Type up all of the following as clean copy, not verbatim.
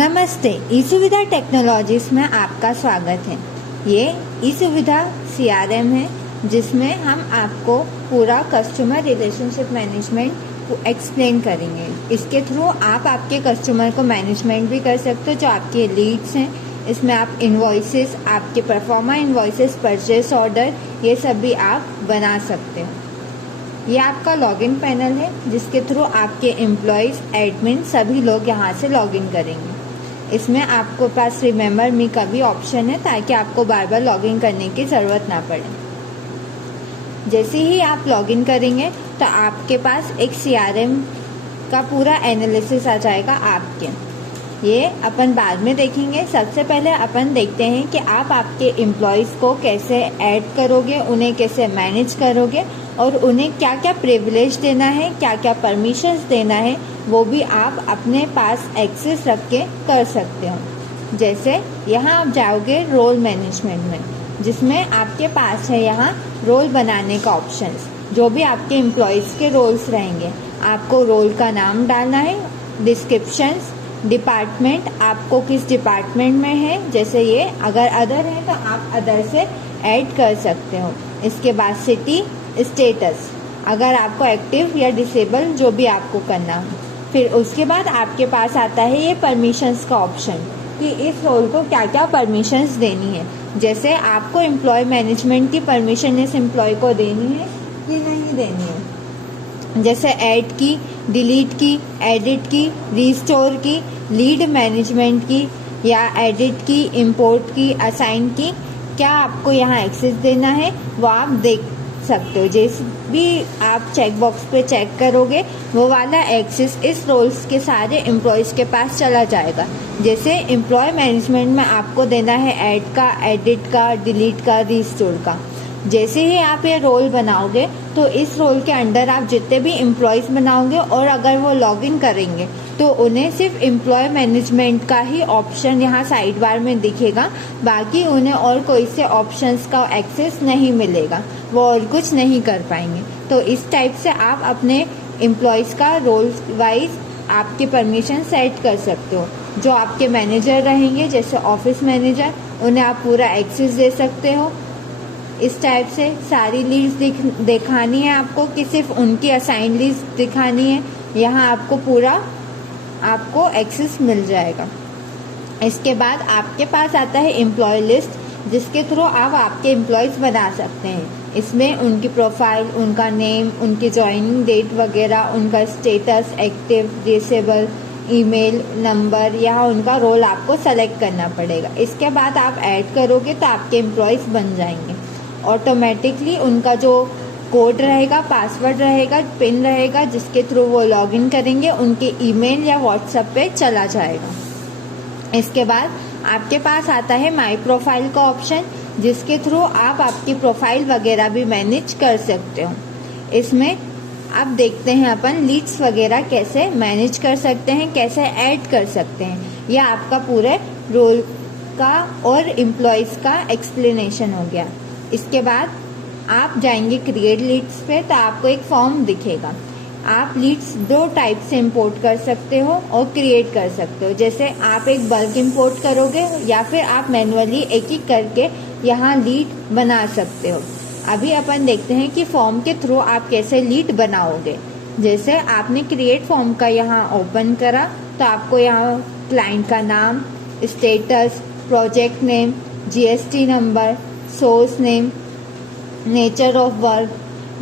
नमस्ते, ई सुविधा टेक्नोलॉजीज में आपका स्वागत है। ये ई सुविधा CRM है जिसमें हम आपको पूरा कस्टमर रिलेशनशिप मैनेजमेंट एक्सप्लेन करेंगे। इसके थ्रू आप आपके कस्टमर को मैनेजमेंट भी कर सकते हो। जो आपके लीड्स हैं इसमें आप इनवॉइसेस, आपके परफॉर्मा इनवॉइसेस, परचेस ऑर्डर, ये सब भी आप बना सकते हो। ये आपका लॉगिन पैनल है जिसके थ्रू आपके एम्प्लॉयज़, एडमिन सभी लोग यहाँ से लॉगिन करेंगे। इसमें आपको पास रिमेम्बर मी का भी ऑप्शन है ताकि आपको बार बार लॉगिन करने की ज़रूरत ना पड़े। जैसे ही आप लॉगिन करेंगे तो आपके पास एक CRM का पूरा एनालिसिस आ जाएगा आपके। ये अपन बाद में देखेंगे। सबसे पहले अपन देखते हैं कि आप आपके एम्प्लॉयज़ को कैसे ऐड करोगे, उन्हें कैसे मैनेज करोगे और उन्हें क्या क्या प्रिविलेज देना है, क्या क्या परमिशंस देना है, वो भी आप अपने पास एक्सेस रख के कर सकते हो। जैसे यहाँ आप जाओगे रोल मैनेजमेंट में, जिसमें आपके पास है यहाँ रोल बनाने का ऑप्शंस। जो भी आपके एम्प्लॉयज़ के रोल्स रहेंगे, आपको रोल का नाम डालना है, डिस्क्रिप्शंस, डिपार्टमेंट, आपको किस डिपार्टमेंट में है। जैसे ये अगर अदर है तो आप अदर से ऐड कर सकते हो। इसके बाद सिटी, स्टेटस, अगर आपको एक्टिव या डिसेबल जो भी आपको करना हो। फिर उसके बाद आपके पास आता है ये परमिशंस का ऑप्शन कि इस रोल को क्या क्या परमिशंस देनी है। जैसे आपको एम्प्लॉय मैनेजमेंट की परमिशन इस एम्प्लॉय को देनी है कि नहीं देनी है। जैसे ऐड की, डिलीट की, एडिट की, रिस्टोर की, लीड मैनेजमेंट की या एडिट की, इंपोर्ट की, असाइन की, क्या आपको यहाँ एक्सेस देना है वो आप देख सकते हो। जैसे भी आप चेक बॉक्स पे चेक करोगे वो वाला एक्सेस इस रोल्स के सारे एम्प्लॉयज़ के पास चला जाएगा। जैसे एम्प्लॉय मैनेजमेंट में आपको देना है ऐड का, एडिट का, डिलीट का, रिस्टोर का। जैसे ही आप ये रोल बनाओगे तो इस रोल के अंडर आप जितने भी एम्प्लॉयज़ बनाओगे और अगर वो लॉगिन करेंगे तो उन्हें सिर्फ एम्प्लॉय मैनेजमेंट का ही ऑप्शन यहाँ साइड बार में दिखेगा। बाकी उन्हें और कोई से ऑप्शंस का एक्सेस नहीं मिलेगा, वो और कुछ नहीं कर पाएंगे। तो इस टाइप से आप अपने एम्प्लॉयज़ का रोल वाइज आपके परमिशन सेट कर सकते हो। जो आपके मैनेजर रहेंगे जैसे ऑफिस मैनेजर, उन्हें आप पूरा एक्सेस दे सकते हो। इस टाइप से सारी लीड्स दिखानी है आपको कि सिर्फ उनकी असाइन लीड्स दिखानी है, यहाँ आपको पूरा आपको एक्सेस मिल जाएगा। इसके बाद आपके पास आता है एम्प्लॉय लिस्ट, जिसके थ्रू आप आपके एम्प्लॉयज़ बना सकते हैं। इसमें उनकी प्रोफाइल, उनका नेम, उनकी ज्वाइनिंग डेट वगैरह, उनका status, active, disable, email number, यहाँ उनका रोल आपको सेलेक्ट करना पड़ेगा। इसके बाद आप ऐड करोगे तो आपके एम्प्लॉयज़ बन जाएंगे ऑटोमेटिकली। उनका जो कोड रहेगा, पासवर्ड रहेगा, पिन रहेगा, जिसके थ्रू वो लॉगिन करेंगे, उनके ईमेल या व्हाट्सएप पे चला जाएगा। इसके बाद आपके पास आता है माई प्रोफाइल का ऑप्शन, जिसके थ्रू आप आपकी प्रोफाइल वगैरह भी मैनेज कर सकते हो। इसमें अब देखते हैं अपन लीड्स वगैरह कैसे मैनेज कर सकते हैं, कैसे ऐड कर सकते हैं। यह आपका पूरे रोल का और एम्प्लॉयज़ का एक्सप्लेनेशन हो गया। इसके बाद आप जाएंगे क्रिएट लीड्स पे तो आपको एक फॉर्म दिखेगा। आप लीड्स दो टाइप से इंपोर्ट कर सकते हो और क्रिएट कर सकते हो। जैसे आप एक बल्क इंपोर्ट करोगे या फिर आप मैनुअली एक एक करके यहाँ लीड बना सकते हो। अभी अपन देखते हैं कि फॉर्म के थ्रू आप कैसे लीड बनाओगे। जैसे आपने क्रिएट फॉर्म का यहाँ ओपन करा तो आपको यहाँ क्लाइंट का नाम, status, project name, GST number, source name, nature of work,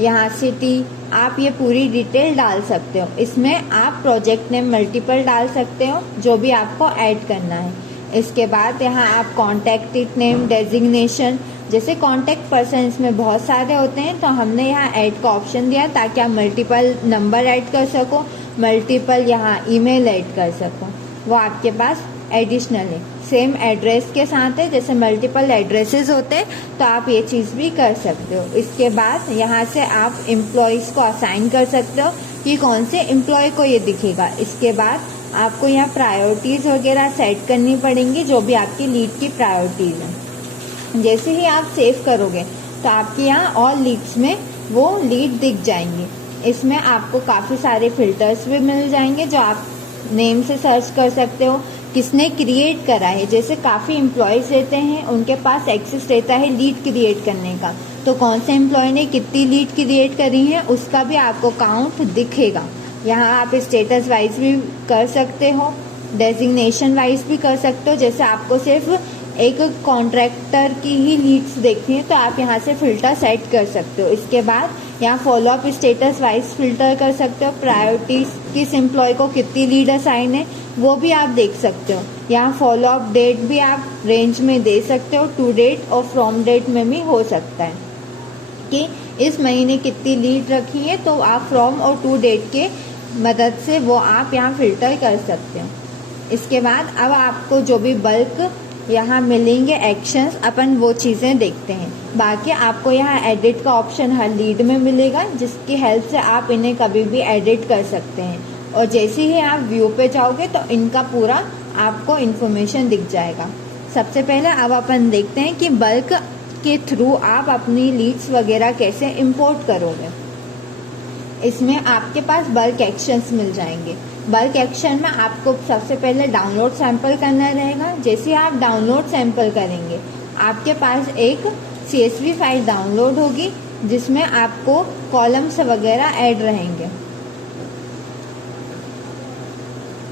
यहाँ सिटी, आप ये पूरी डिटेल डाल सकते हो। इसमें आप प्रोजेक्ट नेम मल्टीपल डाल सकते हो जो भी आपको ऐड करना है। इसके बाद यहाँ आप कॉन्टैक्ट नेम, डेजिग्नेशन, जैसे कॉन्टैक्ट पर्सन इसमें बहुत सारे होते हैं तो हमने यहाँ ऐड का ऑप्शन दिया ताकि आप मल्टीपल नंबर ऐड कर सको, मल्टीपल यहाँ ईमेल ऐड कर सको। वो आपके पास एडिशनल है, सेम एड्रेस के साथ है। जैसे मल्टीपल एड्रेसेस होते हैं तो आप ये चीज़ भी कर सकते हो। इसके बाद यहाँ से आप एम्प्लॉयज़ को असाइन कर सकते हो कि कौन से एम्प्लॉय को ये दिखेगा। इसके बाद आपको यहाँ प्रायोरिटीज़ वगैरह सेट करनी पड़ेंगी, जो भी आपकी लीड की प्रायोरिटीज़ हैं। जैसे ही आप सेव करोगे तो आपके यहाँ ऑल लीड्स में वो लीड दिख जाएंगी। इसमें आपको काफ़ी सारे फिल्टर्स भी मिल जाएंगे जो आप नेम से सर्च कर सकते हो किसने क्रिएट करा है। जैसे काफ़ी एम्प्लॉयज़ रहते हैं, उनके पास एक्सेस रहता है लीड क्रिएट करने का, तो कौन से एम्प्लॉय ने कितनी लीड क्रिएट करी है उसका भी आपको काउंट दिखेगा। यहाँ आप स्टेटस वाइज भी कर सकते हो, डेजिग्नेशन वाइज भी कर सकते हो। जैसे आपको सिर्फ एक कॉन्ट्रैक्टर की ही लीड्स देखनी है तो आप यहाँ से फिल्टर सेट कर सकते हो। इसके बाद यहाँ follow up status wise filter कर सकते हो। प्रायोरिटीज किस एम्प्लॉय को कितनी लीड असाइन है वो भी आप देख सकते हो। यहाँ फॉलो अप डेट भी आप रेंज में दे सकते हो, टू डेट और फ्रॉम डेट में भी हो सकता है कि इस महीने कितनी लीड रखी है, तो आप फ्रॉम और टू डेट के मदद से वो आप यहाँ फिल्टर कर सकते हो। इसके बाद अब आपको जो भी बल्क यहाँ मिलेंगे एक्शंस, अपन वो चीज़ें देखते हैं। बाकी आपको यहाँ एडिट का ऑप्शन हर लीड में मिलेगा, जिसकी हेल्प से आप इन्हें कभी भी एडिट कर सकते हैं। और जैसे ही आप व्यू पे जाओगे तो इनका पूरा आपको इन्फॉर्मेशन दिख जाएगा। सबसे पहले अब अपन देखते हैं कि बल्क के थ्रू आप अपनी लीड्स वगैरह कैसे इंपोर्ट करोगे। इसमें आपके पास बल्क एक्शंस मिल जाएंगे। बल्क एक्शन में आपको सबसे पहले डाउनलोड सैंपल करना रहेगा। जैसे आप डाउनलोड सैंपल करेंगे, आपके पास एक CSV फाइल डाउनलोड होगी जिसमें आपको कॉलम्स वगैरह ऐड रहेंगे,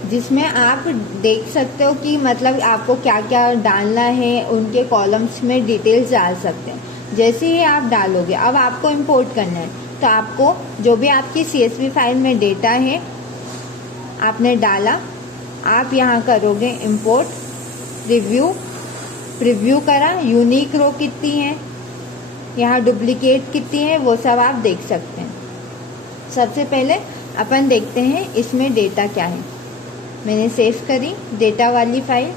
जिसमें आप देख सकते हो कि मतलब आपको क्या क्या डालना है, उनके कॉलम्स में डिटेल्स डाल सकते हैं। जैसे ही आप डालोगे, अब आपको इंपोर्ट करना है, तो आपको जो भी आपकी CSV फाइल में डेटा है आपने डाला, आप यहाँ करोगे इंपोर्ट, प्रीव्यू करा, यूनिक रो कितनी है, यहाँ डुप्लीकेट कितनी है, वो सब आप देख सकते हैं। सबसे पहले अपन देखते हैं इसमें डेटा क्या है। मैंने सेव करी डेटा वाली फाइल,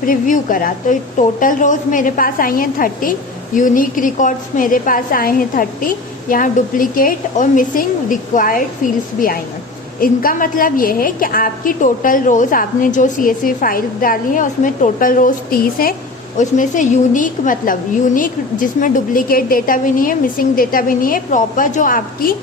प्रीव्यू करा तो टोटल रोज मेरे पास आई हैं 30, यूनिक रिकॉर्ड्स मेरे पास आए हैं 30, यहाँ डुप्लीकेट और मिसिंग रिक्वायर्ड फील्ड्स भी आएंगे। इनका मतलब ये है कि आपकी टोटल रोज आपने जो CSV फाइल डाली है उसमें टोटल रोज 30 है, उसमें से यूनिक मतलब यूनिक जिसमें डुप्लीकेट डेटा भी नहीं है, मिसिंग डेटा भी नहीं है, प्रॉपर जो आपकी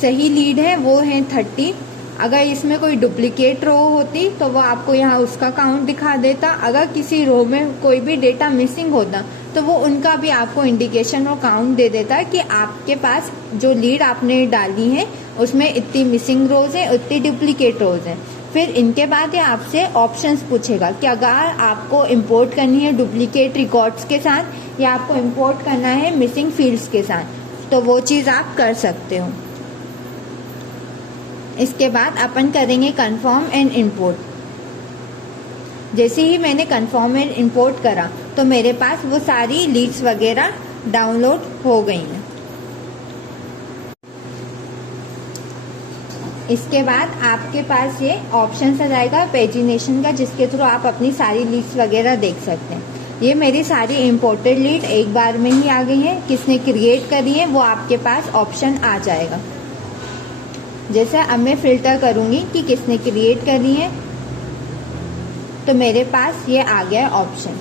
सही लीड है वो है 30। अगर इसमें कोई डुप्लीकेट रो होती तो वो आपको यहाँ उसका काउंट दिखा देता। अगर किसी रो में कोई भी डेटा मिसिंग होता तो वो उनका भी आपको इंडिकेशन और काउंट दे देता कि आपके पास जो लीड आपने डाली है उसमें इतनी मिसिंग रोज है, इतनी डुप्लीकेट रोज है। फिर इनके बाद ये आपसे ऑप्शंस पूछेगा कि अगर आपको इंपोर्ट करनी है डुप्लीकेट रिकॉर्ड्स के साथ या आपको इंपोर्ट करना है मिसिंग फील्ड्स के साथ, तो वो चीज़ आप कर सकते हो। इसके बाद अपन करेंगे कंफर्म एंड इंपोर्ट। जैसे ही मैंने कंफर्म एंड इंपोर्ट करा तो मेरे पास वो सारी लीड्स वगैरह डाउनलोड हो गई हैं। इसके बाद आपके पास ये ऑप्शन आ जाएगा पेजिनेशन का, जिसके थ्रू आप अपनी सारी लीड्स वगैरह देख सकते हैं। ये मेरी सारी इंपोर्टेड लीड एक बार में ही आ गई है। किसने क्रिएट करी है वो आपके पास ऑप्शन आ जाएगा। जैसे अब मैं फिल्टर करूंगी कि किसने क्रिएट करी है, तो मेरे पास ये आ गया ऑप्शन।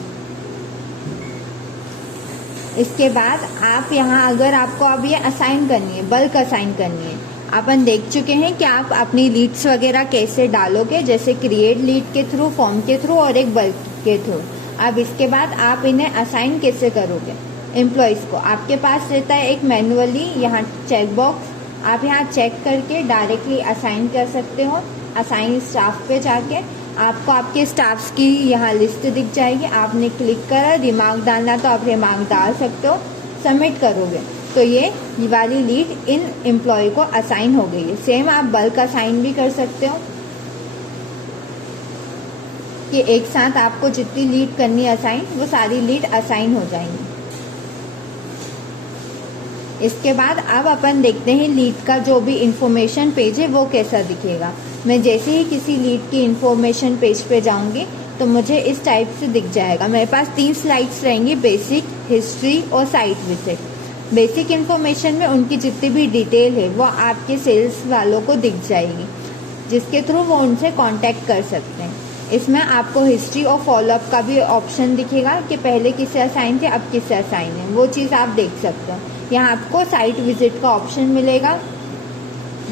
इसके बाद आप यहाँ अगर आपको अब ये असाइन करनी है, बल्क असाइन करनी है, अपन देख चुके हैं कि आप अपनी लीड्स वगैरह कैसे डालोगे, जैसे क्रिएट लीड के थ्रू, फॉर्म के थ्रू और एक बल्क के थ्रू। अब इसके बाद आप इन्हें असाइन कैसे करोगे एम्प्लॉयज़ को। आपके पास रहता है एक मैनुअली यहाँ चेक बॉक्स, आप यहाँ चेक करके डायरेक्टली असाइन कर सकते हो। असाइन स्टाफ पे जाके आपको आपके स्टाफ्स की यहाँ लिस्ट दिख जाएगी। आपने क्लिक करा, रिमार्क डालना तो आप रिमार्क डाल सकते हो, सबमिट करोगे तो ये वाली लीड इन एम्प्लॉय को असाइन हो गई है। सेम आप बल्क असाइन भी कर सकते हो कि एक साथ आपको जितनी लीड करनी असाइन, वो सारी लीड असाइन हो जाएंगी। इसके बाद अब अपन देखते हैं लीड का जो भी इंफॉर्मेशन पेज है वो कैसा दिखेगा। मैं जैसे ही किसी लीड की इंफॉर्मेशन पेज पे जाऊंगी तो मुझे इस टाइप से दिख जाएगा। मेरे पास 3 स्लाइड्स रहेंगी, बेसिक, हिस्ट्री और साइट विजिट। बेसिक इन्फॉर्मेशन में उनकी जितनी भी डिटेल है वो आपके सेल्स वालों को दिख जाएगी, जिसके थ्रू वो उनसे कांटेक्ट कर सकते हैं। इसमें आपको हिस्ट्री और फॉलोअप का भी ऑप्शन दिखेगा कि पहले किसे असाइन थे, अब किसे असाइन है, वो चीज़ आप देख सकते हो। यहाँ आपको साइट विजिट का ऑप्शन मिलेगा।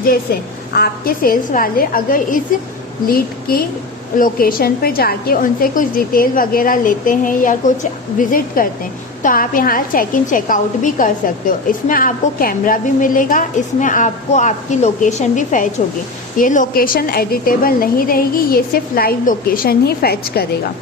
जैसे आपके सेल्स वाले अगर इस लीड की लोकेशन पे जाके उनसे कुछ डिटेल वगैरह लेते हैं या कुछ विजिट करते हैं तो आप यहाँ चेक इन चेकआउट भी कर सकते हो। इसमें आपको कैमरा भी मिलेगा, इसमें आपको आपकी लोकेशन भी फैच होगी। ये लोकेशन एडिटेबल नहीं रहेगी, ये सिर्फ लाइव लोकेशन ही फैच करेगा।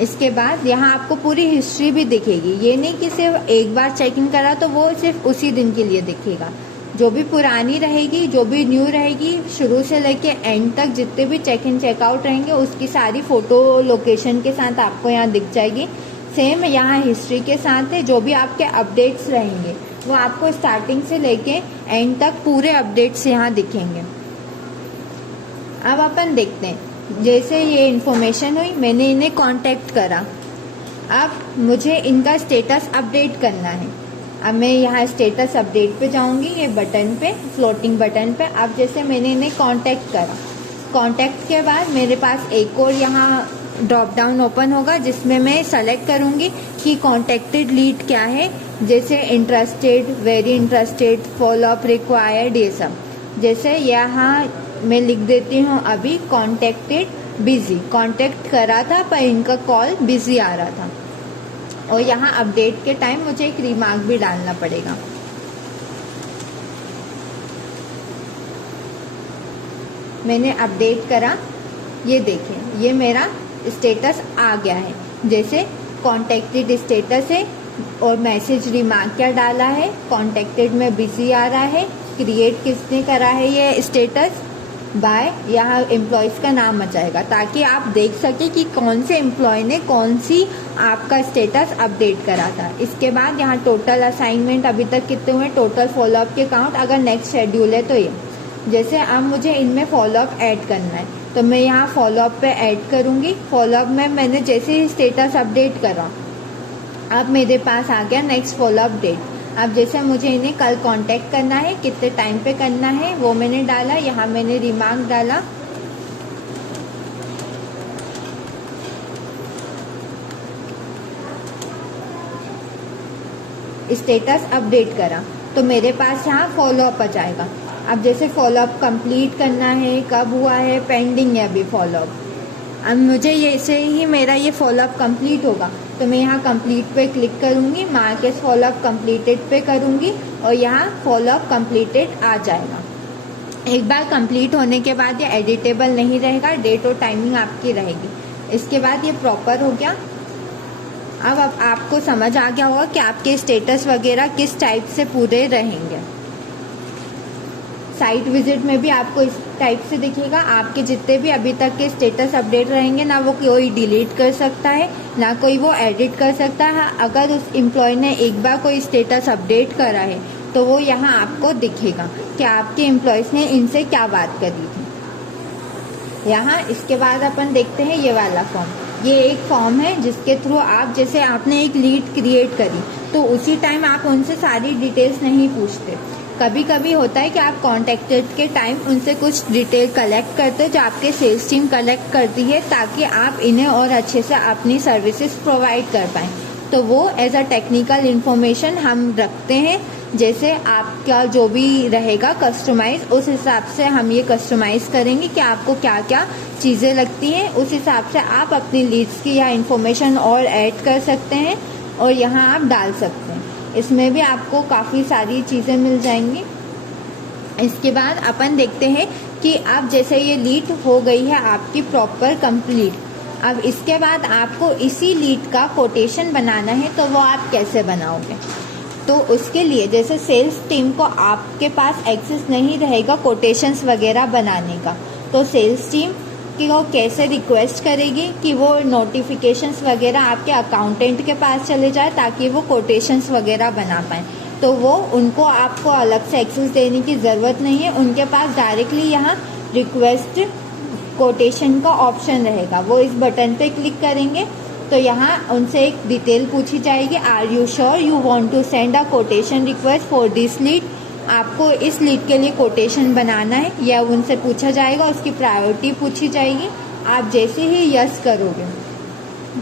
इसके बाद यहाँ आपको पूरी हिस्ट्री भी दिखेगी। ये नहीं कि सिर्फ एक बार चेक इन करा तो वो सिर्फ उसी दिन के लिए दिखेगा। जो भी पुरानी रहेगी, जो भी न्यू रहेगी, शुरू से लेके एंड तक जितने भी चेक इन चेकआउट रहेंगे उसकी सारी फोटो लोकेशन के साथ आपको यहाँ दिख जाएगी। सेम यहाँ हिस्ट्री के साथ है, जो भी आपके अपडेट्स रहेंगे वो आपको स्टार्टिंग से लेके एंड तक पूरे अपडेट्स यहाँ दिखेंगे। अब अपन देखते हैं, जैसे ये इन्फॉर्मेशन हुई, मैंने इन्हें कांटेक्ट करा, अब मुझे इनका स्टेटस अपडेट करना है। अब मैं यहाँ स्टेटस अपडेट पे जाऊंगी, ये बटन पे, फ्लोटिंग बटन पे। अब जैसे मैंने इन्हें कांटेक्ट करा, कांटेक्ट के बाद मेरे पास एक और यहाँ ड्रॉप डाउन ओपन होगा जिसमें मैं सेलेक्ट करूंगी कि कॉन्टेक्टेड लीड क्या है, जैसे interested, very interested, follow up required, ये सब। जैसे यहाँ मैं लिख देती हूँ अभी कॉन्टेक्टेड बिजी, कॉन्टेक्ट करा था पर इनका कॉल बिजी आ रहा था। और यहाँ अपडेट के टाइम मुझे एक रिमार्क भी डालना पड़ेगा। मैंने अपडेट करा, ये देखें ये मेरा स्टेटस आ गया है। जैसे कॉन्टेक्टेड स्टेटस है और मैसेज रिमार्क क्या डाला है, कॉन्टेक्टेड में बिजी आ रहा है, क्रिएट किसने करा है ये स्टेटस, बाय, यहाँ एम्प्लॉयज़ का नाम आ जाएगा ताकि आप देख सके कि कौन से एम्प्लॉय ने कौन सी आपका स्टेटस अपडेट करा था। इसके बाद यहाँ टोटल असाइनमेंट अभी तक कितने हुए, टोटल फॉलोअप के काउंट, अगर नेक्स्ट शेड्यूल है तो ये। जैसे अब मुझे इनमें फॉलोअप ऐड करना है तो मैं यहाँ फॉलोअप पे ऐड करूँगी। फॉलोअप में मैंने जैसे ही स्टेटस अपडेट करा, अब मेरे पास आ गया नेक्स्ट फॉलोअप डेट। अब जैसे मुझे इन्हें कल कांटेक्ट करना है, कितने टाइम पे करना है वो मैंने डाला, यहाँ मैंने रिमार्क डाला। स्टेटस अपडेट करा तो मेरे पास यहाँ फॉलोअप आ जाएगा। अब जैसे फॉलोअप कंप्लीट करना है, कब हुआ है, पेंडिंग है अभी फॉलोअप। अब मुझे ये से ही मेरा ये फॉलोअप कंप्लीट होगा तो मैं यहाँ कंप्लीट पे क्लिक करूँगी, मार्क एज फॉलोअप कंप्लीटेड पे करूँगी और यहाँ फॉलोअप कंप्लीटेड आ जाएगा। एक बार कंप्लीट होने के बाद ये एडिटेबल नहीं रहेगा, डेट और टाइमिंग आपकी रहेगी। इसके बाद ये प्रॉपर हो गया। अब आपको समझ आ गया होगा कि आपके स्टेटस वगैरह किस टाइप से पूरे रहेंगे। साइट विजिट में भी आपको इस टाइप से दिखेगा। आपके जितने भी अभी तक के स्टेटस अपडेट रहेंगे ना वो कोई डिलीट कर सकता है ना कोई वो एडिट कर सकता है। अगर उस एम्प्लॉय ने एक बार कोई स्टेटस अपडेट करा है तो वो यहाँ आपको दिखेगा कि आपके एम्प्लॉयज़ ने इनसे क्या बात करी थी। यहाँ इसके बाद अपन देखते हैं ये वाला फॉर्म। ये एक फॉर्म है जिसके थ्रू आप, जैसे आपने एक लीड क्रिएट करी तो उसी टाइम आप उनसे सारी डिटेल्स नहीं पूछते। कभी कभी होता है कि आप कॉन्टेक्टेड के टाइम उनसे कुछ डिटेल कलेक्ट करते हो जो आपके सेल्स टीम कलेक्ट करती है ताकि आप इन्हें और अच्छे से अपनी सर्विसेज प्रोवाइड कर पाएँ। तो वो एज अ टेक्निकल इन्फॉर्मेशन हम रखते हैं। जैसे आपका जो भी रहेगा कस्टमाइज, उस हिसाब से हम ये कस्टमाइज करेंगे कि आपको क्या क्या चीज़ें लगती हैं। उस हिसाब से आप अपनी लीड्स की या इन्फॉर्मेशन और ऐड कर सकते हैं और यहाँ आप डाल सकते हैं। इसमें भी आपको काफ़ी सारी चीज़ें मिल जाएंगी। इसके बाद अपन देखते हैं कि अब जैसे ये लीड हो गई है आपकी प्रॉपर कंप्लीट, अब इसके बाद आपको इसी लीड का कोटेशन बनाना है तो वो आप कैसे बनाओगे। तो उसके लिए जैसे सेल्स टीम को आपके पास एक्सेस नहीं रहेगा कोटेशंस वगैरह बनाने का, तो सेल्स टीम कि वो कैसे रिक्वेस्ट करेगी कि वो नोटिफिकेशंस वगैरह आपके अकाउंटेंट के पास चले जाए ताकि वो कोटेशंस वगैरह बना पाएँ। तो वो उनको आपको अलग से एक्सेस देने की ज़रूरत नहीं है, उनके पास डायरेक्टली यहाँ रिक्वेस्ट कोटेशन का ऑप्शन रहेगा। वो इस बटन पे क्लिक करेंगे तो यहाँ उनसे एक डिटेल पूछी जाएगी, are you sure you want to send a quotation request for this lead. आपको इस लीड के लिए कोटेशन बनाना है या उनसे पूछा जाएगा, उसकी प्रायोरिटी पूछी जाएगी। आप जैसे ही यस करोगे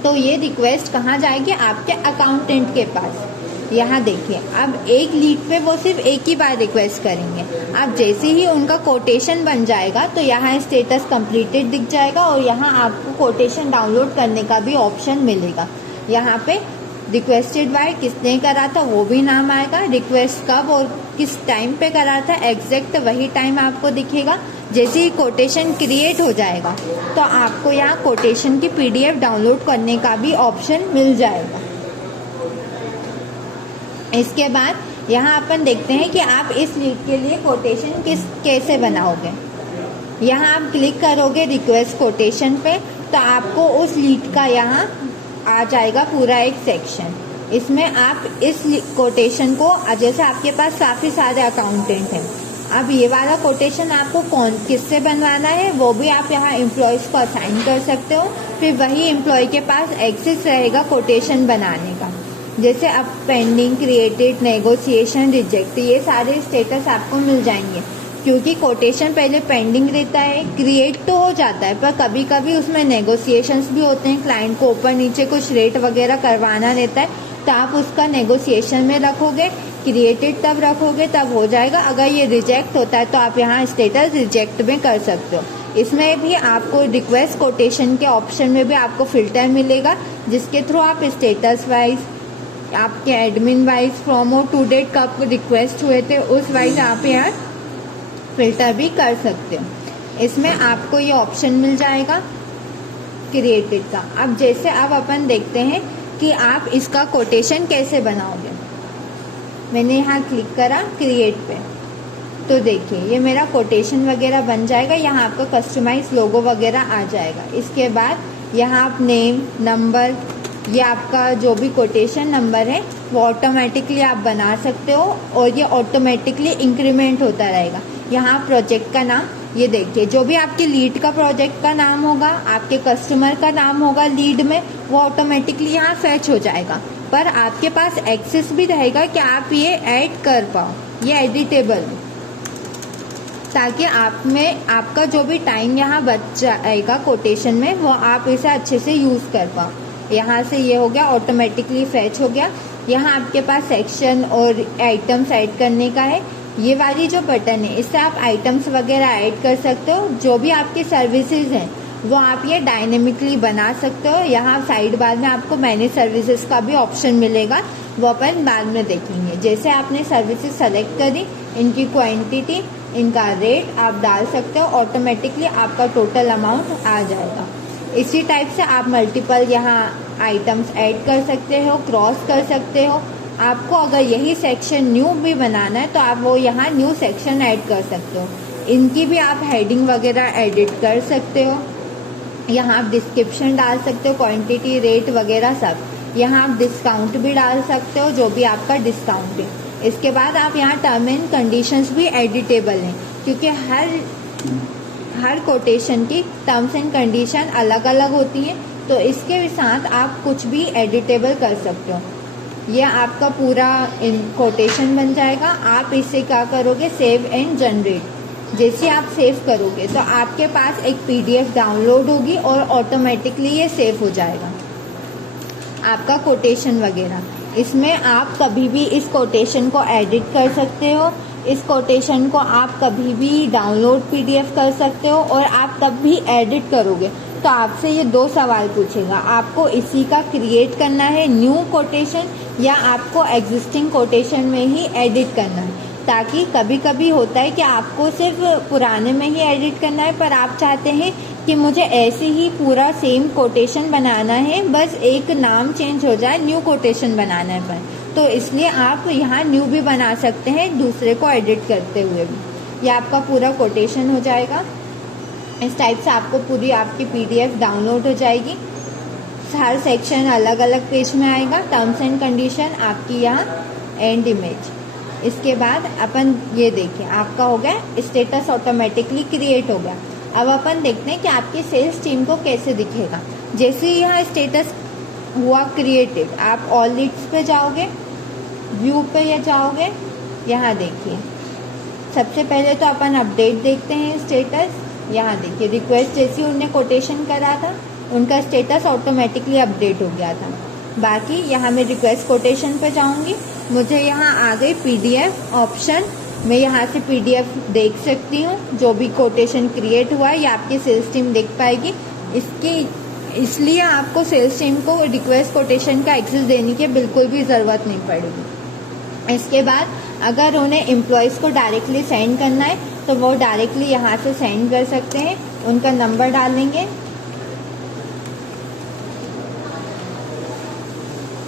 तो ये रिक्वेस्ट कहाँ जाएगी, आपके अकाउंटेंट के पास। यहाँ देखिए, अब एक लीड पे वो सिर्फ एक ही बार रिक्वेस्ट करेंगे। अब जैसे ही उनका कोटेशन बन जाएगा तो यहाँ स्टेटस कंप्लीटेड दिख जाएगा और यहाँ आपको कोटेशन डाउनलोड करने का भी ऑप्शन मिलेगा। यहाँ पे रिक्वेस्टेड बाय किसने करा था वो भी नाम आएगा, रिक्वेस्ट कब और किस टाइम पे करा था एग्जैक्ट वही टाइम आपको दिखेगा। जैसे ही कोटेशन क्रिएट हो जाएगा तो आपको यहाँ कोटेशन की PDF डाउनलोड करने का भी ऑप्शन मिल जाएगा। इसके बाद यहाँ अपन देखते हैं कि आप इस लीड के लिए कोटेशन कैसे बनाओगे। यहाँ आप क्लिक करोगे रिक्वेस्ट कोटेशन पे तो आपको उस लीड का यहाँ आ जाएगा पूरा एक सेक्शन। इसमें आप इस कोटेशन को, जैसे आपके पास काफ़ी सारे अकाउंटेंट हैं, अब ये वाला कोटेशन आपको किससे बनवाना है वो भी आप यहाँ एम्प्लॉयज़ को असाइन कर सकते हो। फिर वही एम्प्लॉय के पास एक्सेस रहेगा कोटेशन बनाने का। जैसे अब पेंडिंग, क्रिएटेड, नेगोशिएशन, रिजेक्ट, ये सारे स्टेटस आपको मिल जाएंगे। क्योंकि कोटेशन पहले पेंडिंग रहता है, क्रिएट तो हो जाता है पर कभी कभी उसमें नेगोशिएशंस भी होते हैं, क्लाइंट को ऊपर नीचे कुछ रेट वगैरह करवाना रहता है तो आप उसका नेगोशिएशन में रखोगे, क्रिएटेड तब रखोगे तब हो जाएगा। अगर ये रिजेक्ट होता है तो आप यहाँ स्टेटस रिजेक्ट में कर सकते हो। इसमें भी आपको रिक्वेस्ट कोटेशन के ऑप्शन में भी आपको फिल्टर मिलेगा जिसके थ्रू आप स्टेटस वाइज, आपके एडमिन वाइज, फ्रॉम और टू डेट कब रिक्वेस्ट हुए थे उस वाइज आप यहाँ फिल्टर भी कर सकते हो। इसमें आपको ये ऑप्शन मिल जाएगा क्रिएटेड का। अब जैसे अब अपन देखते हैं कि आप इसका कोटेशन कैसे बनाओगे। मैंने यहाँ क्लिक करा क्रिएट पे तो देखिए ये मेरा कोटेशन वगैरह बन जाएगा। यहाँ आपका कस्टमाइज लोगो वगैरह आ जाएगा। इसके बाद यहाँ आप नेम, नंबर, ये आपका जो भी कोटेशन नंबर है वो ऑटोमेटिकली आप बना सकते हो और ये ऑटोमेटिकली इंक्रीमेंट होता रहेगा। यहाँ प्रोजेक्ट का नाम, ये देखिए जो भी आपके लीड का प्रोजेक्ट का नाम होगा, आपके कस्टमर का नाम होगा लीड में, वो ऑटोमेटिकली यहाँ फैच हो जाएगा। पर आपके पास एक्सेस भी रहेगा कि आप ये ऐड कर पाओ, ये एडिटेबल, ताकि आप में आपका जो भी टाइम यहाँ बच जाएगा कोटेशन में वो आप इसे अच्छे से यूज़ कर पाओ। यहाँ से ये हो गया, ऑटोमेटिकली फैच हो गया। यहाँ आपके पास सेक्शन और आइटम्स ऐड करने का है। ये वाली जो बटन है इससे आप आइटम्स वगैरह ऐड कर सकते हो। जो भी आपकी सर्विसेज हैं वो आप ये डायनेमिकली बना सकते हो। यहाँ साइड बार में आपको मैनेज सर्विसेज का भी ऑप्शन मिलेगा, वो अपन बाद में देखेंगे। जैसे आपने सर्विसेज सेलेक्ट करी, इनकी क्वांटिटी, इनका रेट आप डाल सकते हो, ऑटोमेटिकली आपका टोटल अमाउंट आ जाएगा। इसी टाइप से आप मल्टीपल यहाँ आइटम्स ऐड कर सकते हो, क्रॉस कर सकते हो। आपको अगर यही सेक्शन न्यू भी बनाना है तो आप वो यहाँ न्यू सेक्शन ऐड कर सकते हो। इनकी भी आप हेडिंग वगैरह एडिट कर सकते हो। यहाँ आप डिस्क्रिप्शन डाल सकते हो, क्वांटिटी, रेट वगैरह सब। यहाँ आप डिस्काउंट भी डाल सकते हो, जो भी आपका डिस्काउंट है। इसके बाद आप यहाँ टर्म एंड कंडीशंस भी एडिटेबल हैं, क्योंकि हर कोटेशन की टर्म्स एंड कंडीशन अलग अलग होती हैं, तो इसके साथ आप कुछ भी एडिटेबल कर सकते हो। ये आपका पूरा कोटेशन बन जाएगा। आप इससे क्या करोगे, सेव एंड जनरेट। जैसे आप सेव करोगे तो आपके पास एक PDF डाउनलोड होगी और ऑटोमेटिकली ये सेव हो जाएगा आपका कोटेशन वगैरह। इसमें आप कभी भी इस कोटेशन को एडिट कर सकते हो। इस कोटेशन को आप कभी भी डाउनलोड PDF कर सकते हो और आप तब भी एडिट करोगे तो आपसे ये 2 सवाल पूछेगा, आपको इसी का क्रिएट करना है न्यू कोटेशन या आपको एग्जिस्टिंग कोटेशन में ही एडिट करना है। ताकि कभी कभी होता है कि आपको सिर्फ पुराने में ही एडिट करना है, पर आप चाहते हैं कि मुझे ऐसे ही पूरा सेम कोटेशन बनाना है, बस एक नाम चेंज हो जाए, न्यू कोटेशन बनाना है पर, तो इसलिए आप यहाँ न्यू भी बना सकते हैं दूसरे को एडिट करते हुए भी। यह आपका पूरा कोटेशन हो जाएगा। इस टाइप से आपको पूरी आपकी PDF डाउनलोड हो जाएगी। हर सेक्शन अलग अलग पेज में आएगा। टर्म्स एंड कंडीशन आपकी यहाँ एंड इमेज। इसके बाद अपन ये देखिए आपका हो गया स्टेटस ऑटोमेटिकली क्रिएट हो गया। अब अपन देखते हैं कि आपकी सेल्स टीम को कैसे दिखेगा। जैसे ही यहाँ स्टेटस हुआ क्रिएटेड, आप ऑल लीड्स पे जाओगे, व्यू पे या जाओगे, यहाँ देखिए सबसे पहले तो अपन अपडेट देखते हैं स्टेटस। यहाँ देखिए रिक्वेस्ट जैसी उनने कोटेशन करा था उनका स्टेटस ऑटोमेटिकली अपडेट हो गया था। बाकी यहाँ मैं रिक्वेस्ट कोटेशन पे जाऊँगी मुझे यहाँ आ गई PDF ऑप्शन। मैं यहाँ से PDF देख सकती हूँ, जो भी कोटेशन क्रिएट हुआ है ये आपकी सेल्स टीम देख पाएगी। इसलिए आपको सेल्स टीम को रिक्वेस्ट कोटेशन का एक्सेस देने की बिल्कुल भी ज़रूरत नहीं पड़ेगी। इसके बाद अगर उन्हें एम्प्लॉयज़ को डायरेक्टली सेंड करना है तो वो डायरेक्टली यहाँ से सेंड कर सकते हैं। उनका नंबर डालेंगे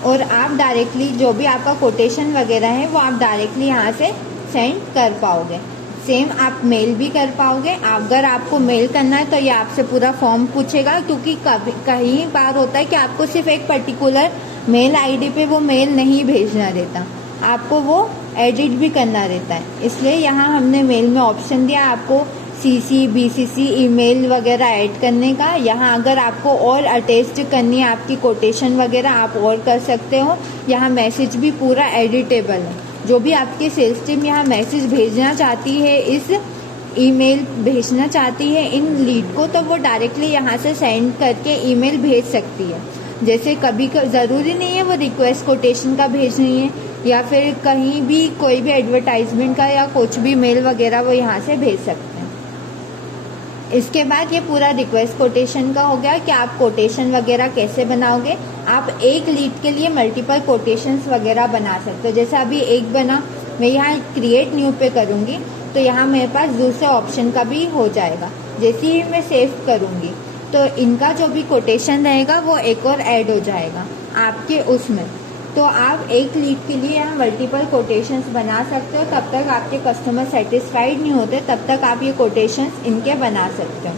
और आप डायरेक्टली जो भी आपका कोटेशन वगैरह है वो आप डायरेक्टली यहाँ से सेंड कर पाओगे। सेम आप मेल भी कर पाओगे। अगर आपको मेल करना है तो ये आपसे पूरा फॉर्म पूछेगा, क्योंकि कई बार होता है कि आपको सिर्फ एक पर्टिकुलर मेल आईडी पे वो मेल नहीं भेजना रहता, आपको वो एडिट भी करना रहता है। इसलिए यहाँ हमने मेल में ऑप्शन दिया आपको CC BCC ईमेल वगैरह ऐड करने का। यहाँ अगर आपको और अटैच करनी है आपकी कोटेशन वगैरह आप और कर सकते हो। यहाँ मैसेज भी पूरा एडिटेबल है। जो भी आपकी सेल्स टीम यहाँ मैसेज भेजना चाहती है, इस ईमेल भेजना चाहती है इन लीड को, तो वो डायरेक्टली यहाँ से सेंड करके ईमेल भेज सकती है। जैसे कभी ज़रूरी नहीं है वो रिक्वेस्ट कोटेशन का भेजनी है, या फिर कहीं भी कोई भी एडवर्टाइजमेंट का या कुछ भी मेल वगैरह वो यहाँ से भेज सकते हैं। इसके बाद ये पूरा रिक्वेस्ट कोटेशन का हो गया कि आप कोटेशन वगैरह कैसे बनाओगे। आप एक लीड के लिए मल्टीपल कोटेशंस वगैरह बना सकते हो। जैसे अभी एक बना, मैं यहाँ क्रिएट न्यू पे करूँगी तो यहाँ मेरे पास दूसरे ऑप्शन का भी हो जाएगा। जैसे ही मैं सेव करूँगी तो इनका जो भी कोटेशन रहेगा वो एक और ऐड हो जाएगा आपके उसमें। तो आप एक लीड के लिए यहाँ मल्टीपल कोटेशंस बना सकते हो। तब तक आपके कस्टमर सेटिस्फाइड नहीं होते, तब तक आप ये कोटेशंस इनके बना सकते हो।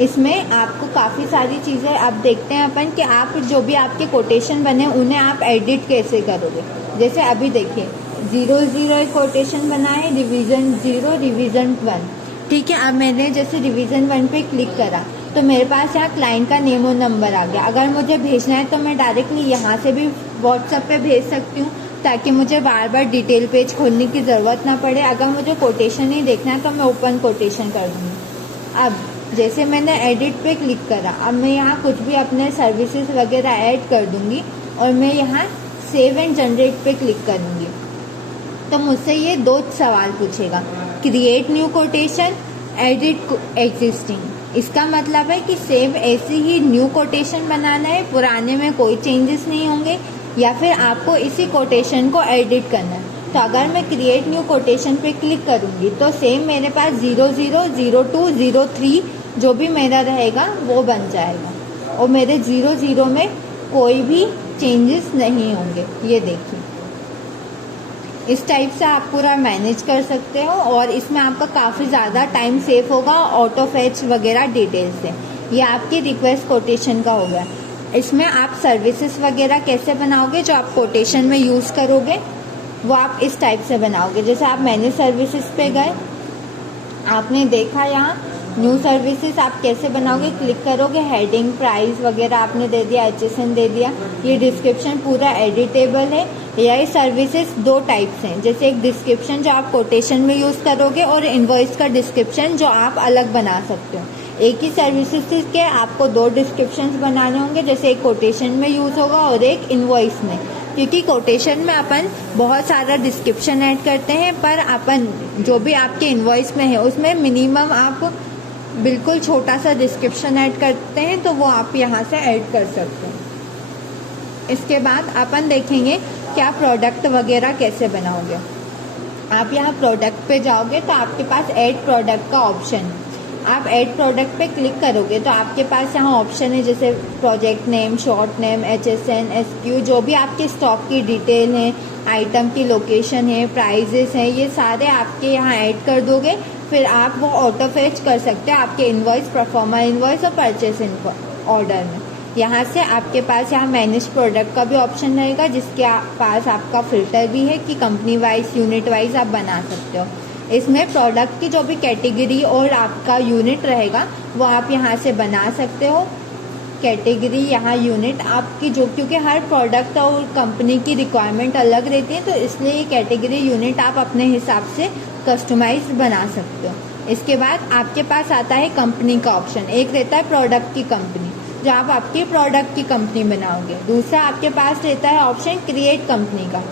इसमें आपको काफ़ी सारी चीज़ें आप देखते हैं अपन कि आप जो भी आपके कोटेशन बने उन्हें आप एडिट कैसे करोगे। जैसे अभी देखिए 00 एक कोटेशन बना है, रिवीजन 0 रिवीजन 1, ठीक है। अब मैंने जैसे रिवीजन 1 पे क्लिक करा तो मेरे पास यहाँ क्लाइंट का नेम और नंबर आ गया। अगर मुझे भेजना है तो मैं डायरेक्टली यहाँ से भी व्हाट्सएप पे भेज सकती हूँ, ताकि मुझे बार बार डिटेल पेज खोलने की ज़रूरत ना पड़े। अगर मुझे कोटेशन ही देखना है तो मैं ओपन कोटेशन कर दूँगी। अब जैसे मैंने एडिट पे क्लिक करा, अब मैं यहाँ कुछ भी अपने सर्विसेज वगैरह ऐड कर दूँगी और मैं यहाँ सेव एंड जनरेट पे क्लिक करूँगी तो मुझसे ये 2 सवाल पूछेगा, create new quotation, edit existing. इसका मतलब है कि सेव ऐसी ही न्यू कोटेशन बनाना है, पुराने में कोई चेंजेस नहीं होंगे, या फिर आपको इसी कोटेशन को एडिट करना है। तो अगर मैं क्रिएट न्यू कोटेशन पे क्लिक करूँगी तो सेम मेरे पास 00 02 03 जो भी मेरा रहेगा वो बन जाएगा और मेरे 00 में कोई भी चेंजेस नहीं होंगे। ये देखिए, इस टाइप से आप पूरा मैनेज कर सकते हो और इसमें आपका काफ़ी ज़्यादा टाइम सेव होगा ऑटो फैच वगैरह डिटेल से। ये आपकी रिक्वेस्ट कोटेशन का हो गया। इसमें आप सर्विसेज वगैरह कैसे बनाओगे, जो आप कोटेशन में यूज़ करोगे वो आप इस टाइप से बनाओगे। जैसे आप मैनेज सर्विसेज पे गए, आपने देखा यहाँ न्यू सर्विसेज आप कैसे बनाओगे, क्लिक करोगे, हेडिंग प्राइस वगैरह आपने दे दिया, HSN दे दिया, ये डिस्क्रिप्शन पूरा एडिटेबल है। यही सर्विसेज 2 टाइप्स हैं, जैसे एक डिस्क्रिप्शन जो आप कोटेशन में यूज़ करोगे और इनवॉइस का डिस्क्रिप्शन जो आप अलग बना सकते हो। एक ही सर्विसेज के आपको 2 डिस्क्रिप्शंस बनाने होंगे, जैसे एक कोटेशन में यूज़ होगा और एक इनवॉइस में, क्योंकि कोटेशन में अपन बहुत सारा डिस्क्रिप्शन ऐड करते हैं, पर अपन जो भी आपके इनवॉइस में है उसमें मिनिमम आप बिल्कुल छोटा सा डिस्क्रिप्शन ऐड करते हैं, तो वो आप यहाँ से ऐड कर सकते हैं। इसके बाद अपन देखेंगे क्या प्रोडक्ट वगैरह कैसे बनाओगे। आप यहाँ प्रोडक्ट पे जाओगे तो आपके पास ऐड प्रोडक्ट का ऑप्शन है। आप ऐड प्रोडक्ट पे क्लिक करोगे तो आपके पास यहाँ ऑप्शन है, जैसे project name, short name, HSN, SKU, जो भी आपके स्टॉक की डिटेल है, आइटम की लोकेशन है, प्राइजेस हैं, ये सारे आपके यहाँ ऐड कर दोगे। फिर आप वो ऑटो फेच कर सकते हो आपके इनवॉइस, परफॉर्मा इनवॉइस और परचेस ऑर्डर में। यहाँ से आपके पास यहाँ मैनेज प्रोडक्ट का भी ऑप्शन रहेगा, जिसके पास आपका फिल्टर भी है कि कंपनी वाइज, यूनिट वाइज आप बना सकते हो। इसमें प्रोडक्ट की जो भी कैटेगरी और आपका यूनिट रहेगा वो आप यहाँ से बना सकते हो। कैटेगरी, यहाँ यूनिट आपकी जो, क्योंकि हर प्रोडक्ट और कंपनी की रिक्वायरमेंट अलग रहती है, तो इसलिए ये कैटेगरी यूनिट आप अपने हिसाब से कस्टमाइज बना सकते हो। इसके बाद आपके पास आता है कंपनी का ऑप्शन। एक रहता है प्रोडक्ट की कंपनी, जो आप आपके प्रोडक्ट की कंपनी बनाओगे। दूसरा आपके पास रहता है ऑप्शन क्रिएट कंपनी का।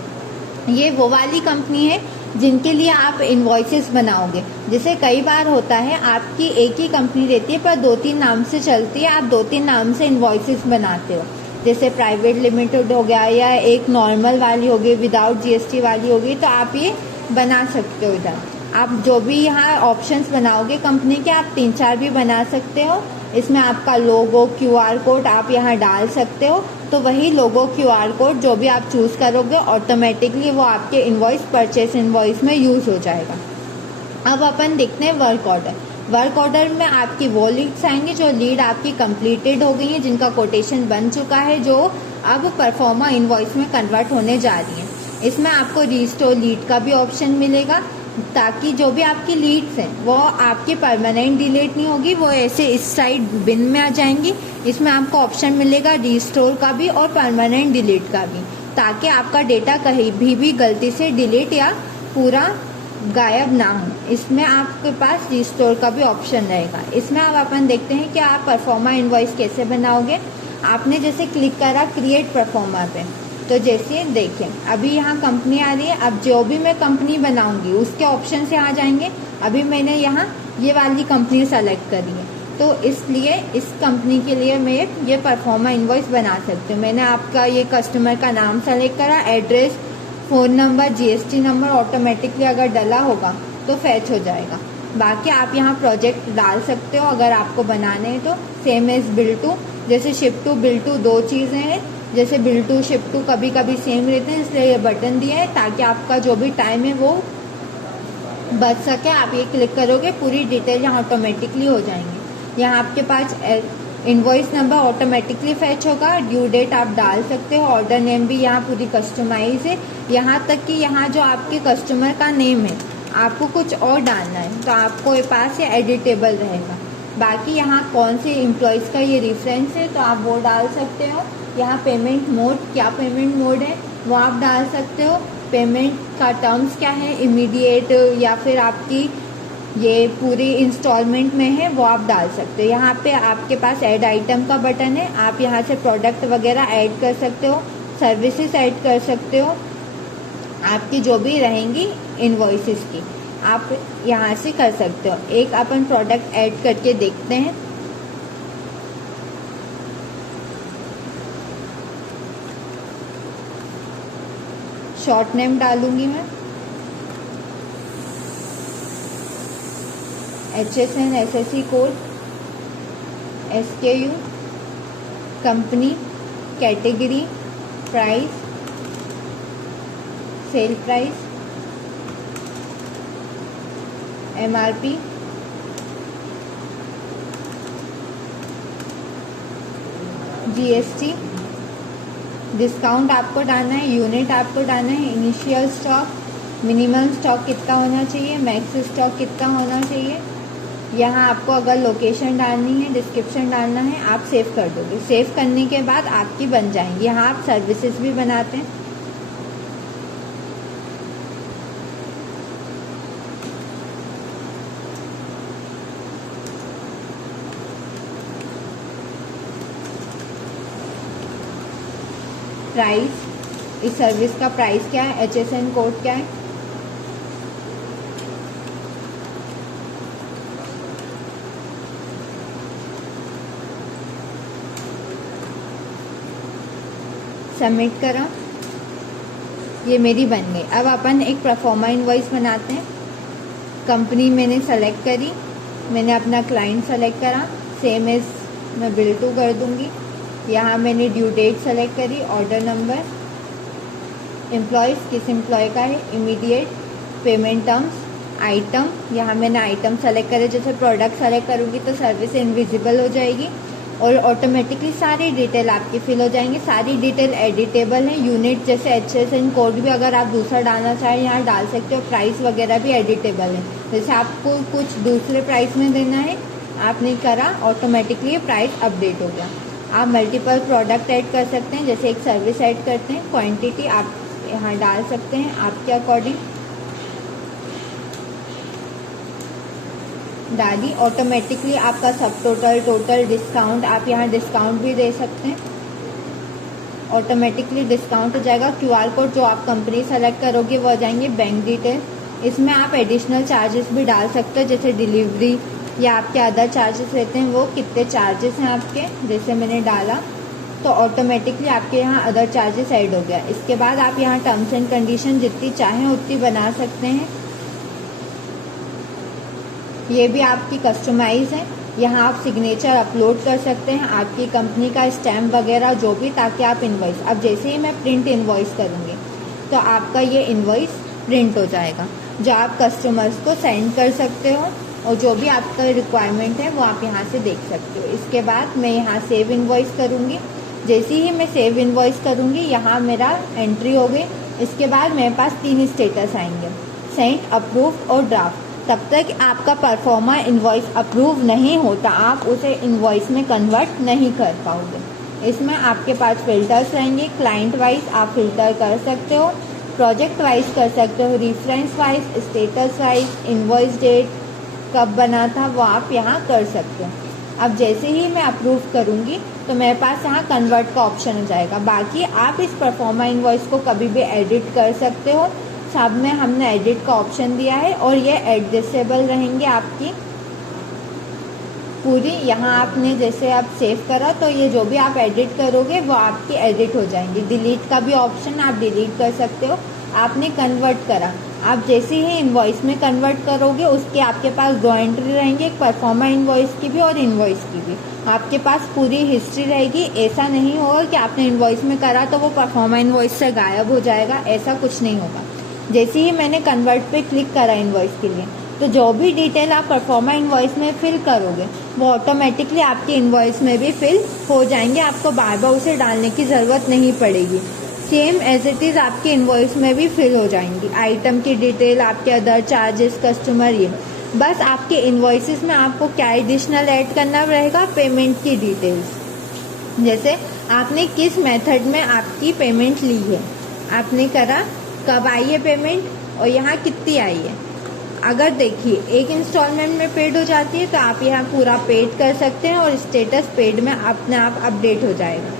ये वो वाली कंपनी है जिनके लिए आप इनवॉइसेस बनाओगे। जैसे कई बार होता है आपकी एक ही कंपनी रहती है पर 2-3 नाम से चलती है, आप 2-3 नाम से इनवॉइसेस बनाते हो। जैसे प्राइवेट लिमिटेड हो गया या एक नॉर्मल वाली होगी, विदाउट जीएसटी वाली होगी, तो आप ये बना सकते हो। इधर आप जो भी यहाँ ऑप्शंस बनाओगे कंपनी के, आप 3-4 भी बना सकते हो। इसमें आपका लोगो, क्यूआर कोड आप यहाँ डाल सकते हो। तो वही लोगो, क्यूआर कोड जो भी आप चूज करोगे ऑटोमेटिकली वो आपके इनवॉइस, परचेस इनवॉइस में यूज हो जाएगा। अब अपन देखते हैं वर्क ऑर्डर। वर्क ऑर्डर में आपकी वो लीड्स आएंगे जो लीड आपकी कंप्लीटेड हो गई है, जिनका कोटेशन बन चुका है, जो अब परफॉर्मा इनवॉइस में कन्वर्ट होने जा रही है। इसमें आपको रिस्टोर लीड का भी ऑप्शन मिलेगा, ताकि जो भी आपकी लीड्स हैं वो आपकी परमानेंट डिलीट नहीं होगी, वो ऐसे इस साइड बिन में आ जाएंगी। इसमें आपको ऑप्शन मिलेगा रिस्टोर का भी और परमानेंट डिलीट का भी, ताकि आपका डेटा कहीं भी गलती से डिलीट या पूरा गायब ना हो। इसमें आपके पास रिस्टोर का भी ऑप्शन रहेगा। इसमें अब अपन देखते हैं कि आप परफॉर्मा इनवॉइस कैसे बनाओगे। आपने जैसे क्लिक करा क्रिएट परफॉर्मा पे, तो जैसे देखें अभी यहाँ कंपनी आ रही है। अब जो भी मैं कंपनी बनाऊंगी उसके ऑप्शन से आ जाएंगे। अभी मैंने यहाँ ये वाली कंपनी सेलेक्ट करी है, तो इसलिए इस कंपनी के लिए मैं ये परफॉर्मा इनवॉइस बना सकती हूँ। मैंने आपका ये कस्टमर का नाम सेलेक्ट करा, address, phone number, GST number automatically अगर डला होगा तो फैच हो जाएगा। बाकी आप यहाँ प्रोजेक्ट डाल सकते हो अगर आपको बनाने हैं तो। सेम एज बिल टू, जैसे शिप टू बिल टू 2 चीज़ें हैं। जैसे बिल टू शिप टू कभी कभी सेम रहते हैं, इसलिए ये बटन दिया है ताकि आपका जो भी टाइम है वो बच सके। आप ये क्लिक करोगे पूरी डिटेल यहाँ ऑटोमेटिकली हो जाएंगी। यहाँ आपके पास इनवॉइस नंबर ऑटोमेटिकली फैच होगा, ड्यू डेट आप डाल सकते हो, ऑर्डर नेम भी यहाँ पूरी कस्टमाइज है। यहाँ तक कि यहाँ जो आपके कस्टमर का नेम है आपको कुछ और डालना है तो आपको ये पास ये एडिटेबल रहेगा। बाकी यहाँ कौन से एम्प्लॉयज़ का ये रेफरेंस है तो आप वो डाल सकते हो। यहाँ पेमेंट मोड, क्या पेमेंट मोड है वो आप डाल सकते हो। पेमेंट का टर्म्स क्या है, इमीडिएट या फिर आपकी ये पूरी इंस्टॉलमेंट में है, वो आप डाल सकते हो। यहाँ पे आपके पास ऐड आइटम का बटन है, आप यहाँ से प्रोडक्ट वगैरह ऐड कर सकते हो, सर्विसेज ऐड कर सकते हो, आपकी जो भी रहेंगी इनवॉइसेस की आप यहाँ से कर सकते हो। एक अपन प्रोडक्ट ऐड करके देखते हैं। शॉर्ट नेम डालूंगी मैं, HSN SSC code, SKU, company, category, price, sale price, MRP, GST, discount आपको डालना है, यूनिट आपको डालना है, इनिशियल स्टॉक, मिनिमम स्टॉक कितना होना चाहिए, मैक्स स्टॉक कितना होना चाहिए। यहाँ आपको अगर लोकेशन डालनी है, डिस्क्रिप्शन डालना है, आप सेव कर दोगे। सेव करने के बाद आपकी बन जाएंगी। यहाँ आप सर्विसेज भी बनाते हैं। प्राइस, इस सर्विस का प्राइस क्या है, HSN कोड क्या है, सबमिट करा, ये मेरी बन गई। अब अपन एक परफॉर्मा इनवॉइस बनाते हैं। कंपनी मैंने सेलेक्ट करी, मैंने अपना क्लाइंट सेलेक्ट करा, सेम एज मैं बिल टू कर दूंगी। यहाँ मैंने ड्यू डेट सेलेक्ट करी, ऑर्डर नंबर, एम्प्लॉयज़ किस एम्प्लॉय का है, इमीडिएट, पेमेंट टर्म्स, आइटम, यहाँ मैंने आइटम सेलेक्ट करे। जैसे प्रोडक्ट सेलेक्ट करूँगी तो सर्विस इनविजिबल हो जाएगी और ऑटोमेटिकली सारी डिटेल आपकी फिल हो जाएंगी। सारी डिटेल एडिटेबल है। यूनिट जैसे HSN कोड भी अगर आप दूसरा डालना चाहें यहाँ डाल सकते हो। प्राइस वगैरह भी एडिटेबल है। जैसे आपको कुछ दूसरे प्राइस में देना है, आपने करा, ऑटोमेटिकली प्राइस अपडेट हो गया। आप मल्टीपल प्रोडक्ट ऐड कर सकते हैं, जैसे एक सर्विस ऐड करते हैं, क्वांटिटी आप यहाँ डाल सकते हैं आपके अकॉर्डिंग। डाली, ऑटोमेटिकली आपका सब टोटल डिस्काउंट, आप यहाँ डिस्काउंट भी दे सकते हैं, ऑटोमेटिकली डिस्काउंट हो जाएगा। क्यूआर कोड जो आप कंपनी सेलेक्ट करोगे वो आ जाएंगे। बैंक डिटेल, इसमें आप एडिशनल चार्जेस भी डाल सकते हो, जैसे डिलीवरी या आपके अदर चार्जेस रहते हैं वो कितने चार्जेस हैं आपके, जैसे मैंने डाला तो ऑटोमेटिकली आपके यहाँ अदर चार्जेस ऐड हो गया। इसके बाद आप यहाँ टर्म्स एंड कंडीशन जितनी चाहें उतनी बना सकते हैं, ये भी आपकी कस्टमाइज है। यहाँ आप सिग्नेचर अपलोड कर सकते हैं, आपकी कंपनी का स्टैम्प वगैरह जो भी, ताकि आप इनवॉइस, अब जैसे ही मैं प्रिंट इनवॉइस करूँगी तो आपका ये इनवॉइस प्रिंट हो जाएगा, जो आप कस्टमर्स को सेंड कर सकते हो, और जो भी आपका रिक्वायरमेंट है वो आप यहाँ से देख सकते हो। इसके बाद मैं यहाँ सेव इनवॉइस करूँगी। जैसे ही मैं सेव इनवॉइस करूँगी यहाँ मेरा एंट्री हो गई। इसके बाद मेरे पास 3 स्टेटस आएंगे, सेंट, अप्रूव्ड और ड्राफ्ट। तब तक आपका परफॉर्मा इनवॉइस अप्रूव नहीं होता, आप उसे इनवॉइस में कन्वर्ट नहीं कर पाओगे। इसमें आपके पास फिल्टर्स रहेंगे, क्लाइंट वाइज आप फिल्टर कर सकते हो, प्रोजेक्ट वाइज कर सकते हो, reference wise, status wise, invoice date कब बना था वो आप यहाँ कर सकते हो। अब जैसे ही मैं अप्रूव करूँगी तो मेरे पास यहाँ कन्वर्ट का ऑप्शन हो जाएगा। बाकी आप इस परफॉर्मा इनवॉइस को कभी भी एडिट कर सकते हो, सब में हमने एडिट का ऑप्शन दिया है, और ये एडजस्टेबल रहेंगे आपकी पूरी। यहाँ आपने जैसे आप सेव करा तो ये जो भी आप एडिट करोगे वो आपकी एडिट हो जाएंगी। डिलीट का भी ऑप्शन आप डिलीट कर सकते हो। आपने कन्वर्ट करा, आप जैसे ही इनवॉइस में कन्वर्ट करोगे उसके आपके पास 2 एंट्री रहेंगे, एक परफॉर्मा इनवॉइस की भी और इनवॉइस की भी। आपके पास पूरी हिस्ट्री रहेगी। ऐसा नहीं होगा कि आपने इनवॉइस में करा तो वो परफॉर्मा इनवॉइस से गायब हो जाएगा, ऐसा कुछ नहीं होगा। जैसे ही मैंने कन्वर्ट पे क्लिक करा इनवॉइस के लिए, तो जो भी डिटेल आप परफॉर्मा इनवॉइस में फिल करोगे वो ऑटोमेटिकली आपकी इनवॉइस में भी फिल हो जाएंगे, आपको बार बार उसे डालने की ज़रूरत नहीं पड़ेगी। सेम एज इट इज़ आपकी इनवॉइस में भी फिल हो जाएंगी। आइटम की डिटेल, आपके अदर चार्जेस, कस्टमर, ये बस आपके इनवॉइसेस में आपको क्या एडिशनल ऐड करना रहेगा, पेमेंट की डिटेल्स, जैसे आपने किस मेथड में आपकी पेमेंट ली है, आपने करा, कब आई है पेमेंट और यहाँ कितनी आई है। अगर देखिए एक इंस्टॉलमेंट में पेड हो जाती है तो आप यहाँ पूरा पेड कर सकते हैं और स्टेटस पेड में अपने आप अपडेट हो जाएगा।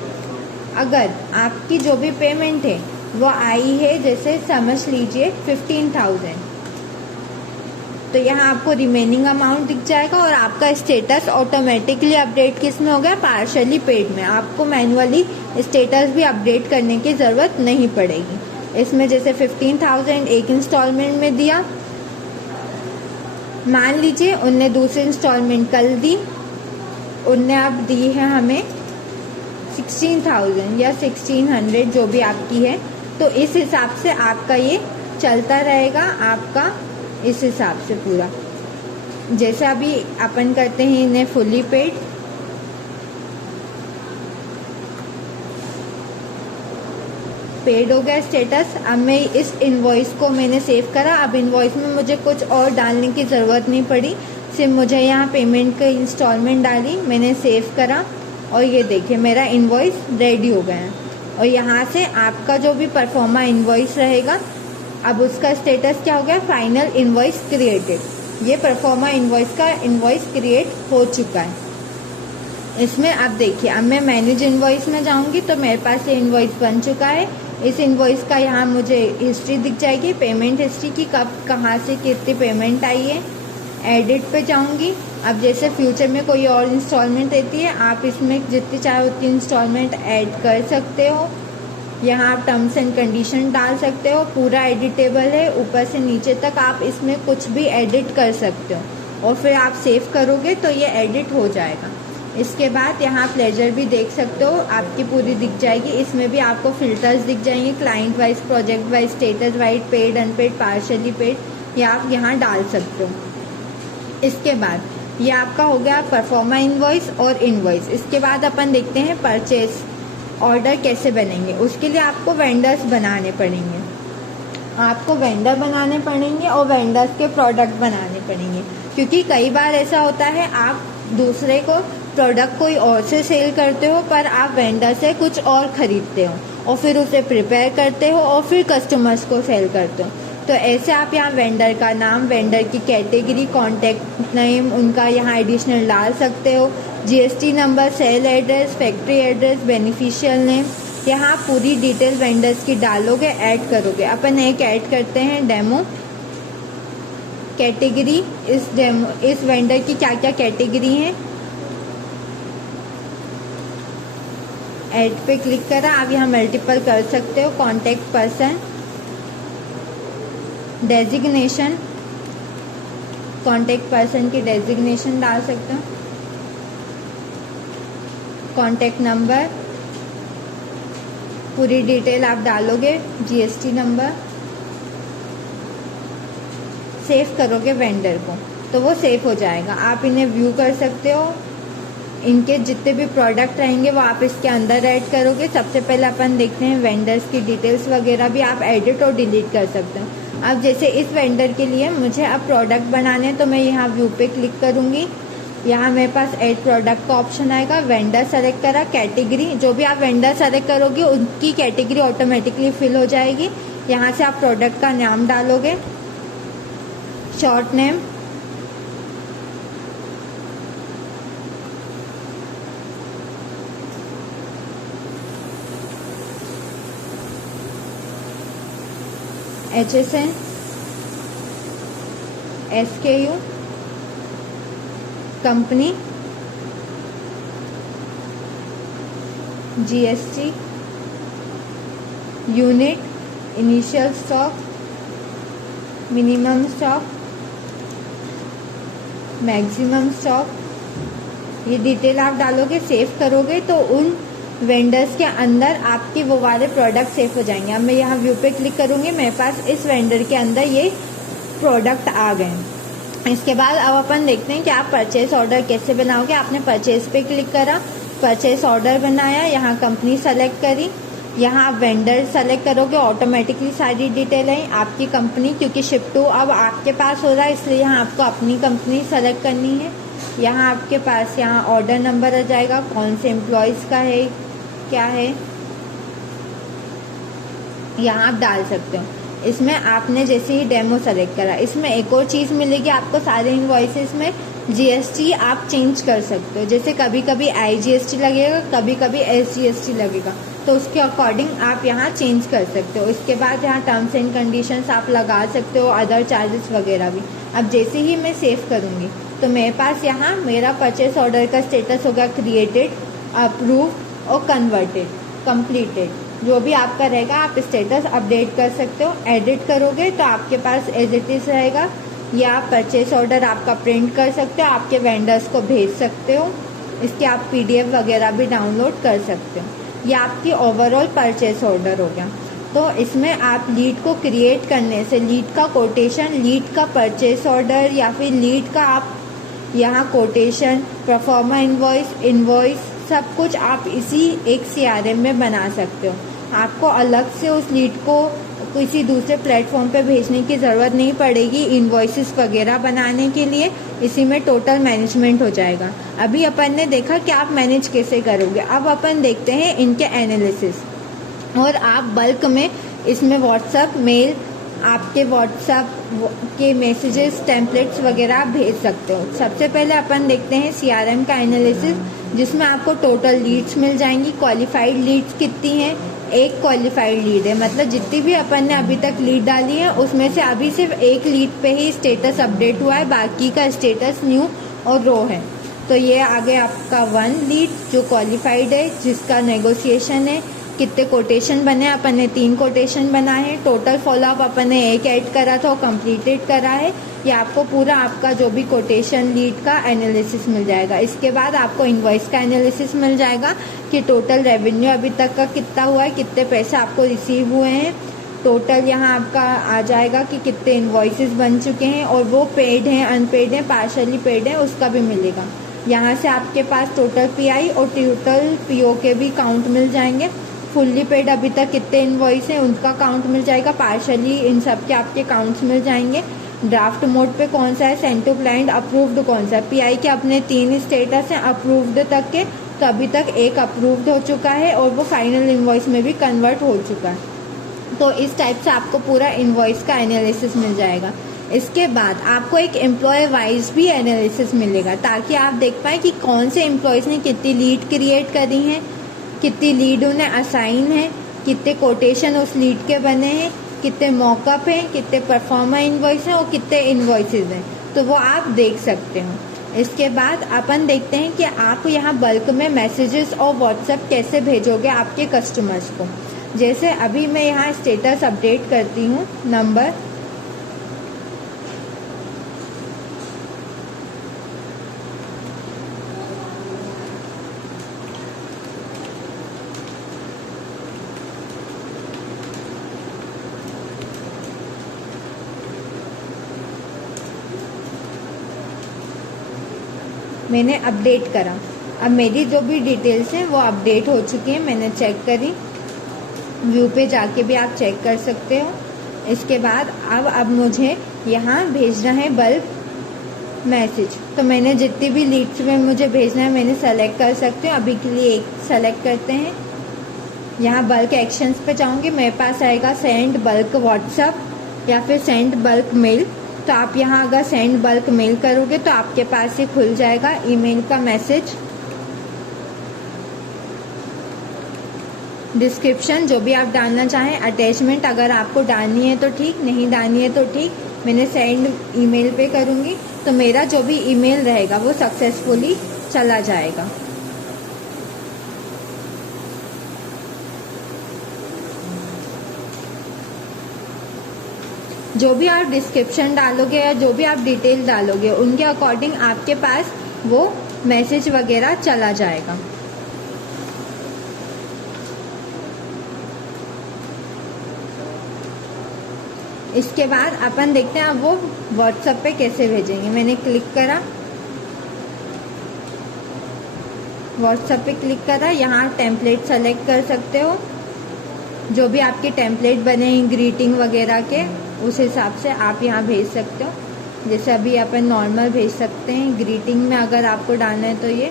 अगर आपकी जो भी पेमेंट है वो आई है, जैसे समझ लीजिए 15,000, तो यहाँ आपको रिमेनिंग अमाउंट दिख जाएगा और आपका स्टेटस ऑटोमेटिकली अपडेट किस में हो गया, पार्शली पेड में। आपको मैनुअली स्टेटस भी अपडेट करने की ज़रूरत नहीं पड़ेगी। इसमें जैसे 15,000 एक इंस्टॉलमेंट में दिया, मान लीजिए उनने दूसरी इंस्टॉलमेंट कल दी, उनने अब दी है हमें 16,000 या 1600 जो भी आपकी है, तो इस हिसाब से आपका ये चलता रहेगा, आपका इस हिसाब से पूरा। जैसे अभी अपन करते हैं इन्हें फुली पेड हो गया स्टेटस। अब मैं इस इनवॉइस को मैंने सेव करा, अब इनवॉइस में मुझे कुछ और डालने की ज़रूरत नहीं पड़ी, सिर्फ मुझे यहाँ पेमेंट का इंस्टॉलमेंट डाली, मैंने सेव करा और ये देखिए मेरा इनवॉइस रेडी हो गया है। और यहाँ से आपका जो भी परफॉर्मा इनवॉइस रहेगा, अब उसका स्टेटस क्या हो गया, फाइनल इनवॉइस क्रिएटेड। ये परफॉर्मा इनवॉइस का इनवॉइस क्रिएट हो चुका है। इसमें अब देखिए, अब मैं मैनेज इनवॉइस में जाऊंगी तो मेरे पास ये इनवॉइस बन चुका है। इस इनवॉइस का यहाँ मुझे हिस्ट्री दिख जाएगी, पेमेंट हिस्ट्री की, कब कहाँ से कितनी पेमेंट आई है। एडिट पे जाऊंगी। अब जैसे फ्यूचर में कोई और इंस्टॉलमेंट रहती है, आप इसमें जितनी चाहे उतनी इंस्टॉलमेंट ऐड कर सकते हो। यहाँ आप टर्म्स एंड कंडीशन डाल सकते हो, पूरा एडिटेबल है ऊपर से नीचे तक, आप इसमें कुछ भी एडिट कर सकते हो और फिर आप सेव करोगे तो ये एडिट हो जाएगा। इसके बाद यहाँ आप लेजर भी देख सकते हो, आपकी पूरी दिख जाएगी। इसमें भी आपको फिल्टर्स दिख जाएंगे, client wise, project wise, status wise, paid, unpaid, partially paid, ये आप यहाँ डाल सकते हो। इसके बाद ये आपका हो गया परफॉर्मा इनवॉइस और इनवॉइस। इसके बाद अपन देखते हैं परचेस ऑर्डर कैसे बनेंगे। उसके लिए आपको वेंडर्स बनाने पड़ेंगे, आपको वेंडर बनाने पड़ेंगे और वेंडर्स के प्रोडक्ट बनाने पड़ेंगे, क्योंकि कई बार ऐसा होता है आप दूसरे को प्रोडक्ट कोई और से सेल करते हो पर आप वेंडर से कुछ और खरीदते हो और फिर उसे प्रिपेयर करते हो और फिर कस्टमर्स को सेल करते हो। तो ऐसे आप यहाँ वेंडर का नाम, वेंडर की कैटेगरी, कॉन्टैक्ट नेम उनका यहाँ एडिशनल डाल सकते हो, GST number, sale address, factory address, beneficial name, यहाँ पूरी डिटेल वेंडर्स की डालोगे, ऐड करोगे। अपन एक ऐड करते हैं डेमो कैटेगरी। इस वेंडर की क्या क्या कैटेगरी है, ऐड पे क्लिक करा। आप यहाँ मल्टीपल कर सकते हो। Contact person, designation, contact person की डेजिग्नेशन डाल सकते हो, कॉन्टैक्ट नंबर, पूरी डिटेल आप डालोगे, जीएसटी नंबर, सेव करोगे वेंडर को तो वो सेव हो जाएगा। आप इन्हें व्यू कर सकते हो। इनके जितने भी प्रोडक्ट रहेंगे वो आप इसके अंदर ऐड करोगे। सबसे पहले अपन देखते हैं वेंडर्स की डिटेल्स वगैरह भी आप एडिट और डिलीट कर सकते हो। अब जैसे इस वेंडर के लिए मुझे अब प्रोडक्ट बनाने हैं तो मैं यहाँ व्यू पे क्लिक करूँगी। यहाँ मेरे पास ऐड प्रोडक्ट का ऑप्शन आएगा। वेंडर सेलेक्ट करा, कैटेगरी, जो भी आप वेंडर सेलेक्ट करोगे उनकी कैटेगरी ऑटोमेटिकली फिल हो जाएगी। यहाँ से आप प्रोडक्ट का नाम डालोगे, short name, HSN, SKU, company, GST, unit, initial stock, minimum stock, maximum stock, ये डिटेल आप डालोगे, सेव करोगे तो उन वेंडर्स के अंदर आपके वो वाले प्रोडक्ट सेव हो जाएंगे। अब मैं यहाँ व्यू पे क्लिक करूँगी, मेरे पास इस वेंडर के अंदर ये प्रोडक्ट आ गए। इसके बाद अब अपन देखते हैं कि आप परचेस ऑर्डर कैसे बनाओगे। आपने परचेस पे क्लिक करा, परचेस ऑर्डर बनाया, यहाँ कंपनी सेलेक्ट करी, यहाँ आप वेंडर सेलेक्ट करोगे, ऑटोमेटिकली सारी डिटेल है आपकी कंपनी, क्योंकि शिप टू अब आपके पास हो रहा है इसलिए यहाँ आपको अपनी कंपनी सेलेक्ट करनी है। यहाँ आपके पास यहाँ ऑर्डर नंबर आ जाएगा, कौन से एम्प्लॉयज़ का है, क्या है, यहाँ आप डाल सकते हो। इसमें आपने जैसे ही डेमो सेलेक्ट करा, इसमें एक और चीज़ मिलेगी आपको, सारे इनवॉइसेस में जीएसटी आप चेंज कर सकते हो। जैसे कभी कभी IGST लगेगा, कभी कभी SGST लगेगा, तो उसके अकॉर्डिंग आप यहाँ चेंज कर सकते हो। इसके बाद यहाँ टर्म्स एंड कंडीशंस आप लगा सकते हो, अदर चार्जेस वगैरह भी। अब जैसे ही मैं सेव करूँगी तो मेरे पास यहाँ मेरा परचेस ऑर्डर का स्टेटस होगा क्रिएटेड, अप्रूव और कन्वर्टेड, कंप्लीटेड, जो भी आपका रहेगा आप स्टेटस अपडेट कर सकते हो। एडिट करोगे तो आपके पास एज इट इज रहेगा, या परचेस ऑर्डर आपका प्रिंट कर सकते हो, आपके वेंडर्स को भेज सकते हो, इसके आप PDF वगैरह भी डाउनलोड कर सकते हो। ये आपकी ओवरऑल परचेस ऑर्डर हो गया। तो इसमें आप लीड को क्रिएट करने से लीड का कोटेशन, लीड का परचेस ऑर्डर या फिर लीड का आप यहाँ कोटेशन, परफॉर्मा इनवॉइस सब कुछ आप इसी एक CRM में बना सकते हो। आपको अलग से उस लीड को किसी दूसरे प्लेटफॉर्म पे भेजने की ज़रूरत नहीं पड़ेगी इनवॉइसेस वगैरह बनाने के लिए। इसी में टोटल मैनेजमेंट हो जाएगा। अभी अपन ने देखा कि आप मैनेज कैसे करोगे। अब अपन देखते हैं इनके एनालिसिस। और आप बल्क में इसमें व्हाट्सएप, मेल, आपके व्हाट्सएप के मैसेजेस, टेम्पलेट्स वगैरह आप भेज सकते हो। सबसे पहले अपन देखते हैं CRM का एनालिसिस, जिसमें आपको टोटल लीड्स मिल जाएंगी। क्वालिफाइड लीड्स कितनी हैं? एक क्वालिफाइड लीड है, मतलब जितनी भी अपन ने अभी तक लीड डाली है उसमें से अभी सिर्फ एक लीड पे ही स्टेटस अपडेट हुआ है, बाकी का स्टेटस न्यू और रो है। तो ये आगे आपका 1 लीड जो क्वालिफाइड है, जिसका नेगोशिएशन है। कितने कोटेशन बने? अपन ने 3 कोटेशन बनाए हैं। टोटल फॉलोअप अपन ने 1 ऐड करा था और कंप्लीटेड करा है। ये आपको पूरा आपका जो भी कोटेशन लीड का एनालिसिस मिल जाएगा। इसके बाद आपको इनवॉइस का एनालिसिस मिल जाएगा कि टोटल रेवेन्यू अभी तक का कितना हुआ है, कितने पैसे आपको रिसीव हुए हैं। टोटल यहाँ आपका आ जाएगा कि कितने इनवॉइसेस बन चुके हैं और वो पेड हैं, अनपेड हैं, पार्शली पेड हैं, उसका भी मिलेगा। यहाँ से आपके पास टोटल PI और टोटल PO के भी काउंट मिल जाएंगे। फुल्ली पेड अभी तक कितने इनवॉइस हैं उनका काउंट मिल जाएगा, पार्शली इन सब के आपके काउंट्स मिल जाएंगे। ड्राफ्ट मोड पे कौन सा है, सेंड टू क्लाइंट, अप्रूव्ड कौन सा है। PI के अपने 3 स्टेटस हैं अप्रूव्ड तक के, तो अभी तक 1 अप्रूव्ड हो चुका है और वो फाइनल इनवॉइस में भी कन्वर्ट हो चुका है। तो इस टाइप से आपको पूरा इनवॉइस का एनालिसिस मिल जाएगा। इसके बाद आपको एक एम्प्लॉय वाइज भी एनालिसिस मिलेगा, ताकि आप देख पाए कि कौन से एम्प्लॉयज़ ने कितनी लीड क्रिएट करी हैं, कितनी लीड उन्हें असाइन है, कितने कोटेशन उस लीड के बने हैं, कितने मॉकअप हैं, कितने परफॉर्मर इनवॉइस हैं और कितने इनवॉइसेज हैं, तो वो आप देख सकते हो। इसके बाद अपन देखते हैं कि आप यहाँ बल्क में मैसेजेस और व्हाट्सएप कैसे भेजोगे आपके कस्टमर्स को। जैसे अभी मैं यहाँ स्टेटस अपडेट करती हूँ नंबर, मैंने अपडेट करा। अब मेरी जो भी डिटेल्स हैं वो अपडेट हो चुकी हैं, मैंने चेक करी। व्यू पे जाके भी आप चेक कर सकते हो। इसके बाद अब मुझे यहाँ भेजना है बल्क मैसेज, तो मैंने जितनी भी लीड्स में मुझे भेजना है मैंने सेलेक्ट कर सकती हूँ। अभी के लिए एक सेलेक्ट करते हैं। यहाँ बल्क एक्शंस पे जाऊँगी, मेरे पास आएगा सेंड बल्क व्हाट्सअप या फिर सेंड बल्क मेल। तो आप यहाँ अगर सेंड बल्क मेल करोगे तो आपके पास ही खुल जाएगा ईमेल का मैसेज। डिस्क्रिप्शन जो भी आप डालना चाहें, अटैचमेंट अगर आपको डालनी है तो ठीक, नहीं डालनी है तो ठीक। मैंने सेंड ईमेल पे करूँगी तो मेरा जो भी ईमेल रहेगा वो सक्सेसफुली चला जाएगा। जो भी आप डिस्क्रिप्शन डालोगे या जो भी आप डिटेल डालोगे उनके अकॉर्डिंग आपके पास वो मैसेज वगैरह चला जाएगा। इसके बाद अपन देखते हैं अब वो व्हाट्सएप पे कैसे भेजेंगे। मैंने क्लिक करा, व्हाट्सएप पे क्लिक करा। यहाँ टेम्पलेट सेलेक्ट कर सकते हो, जो भी आपके टेम्पलेट बने हैं ग्रीटिंग वगैरह के उस हिसाब से आप यहाँ भेज सकते हो। जैसे अभी अपन नॉर्मल भेज सकते हैं। ग्रीटिंग में अगर आपको डालना है तो ये,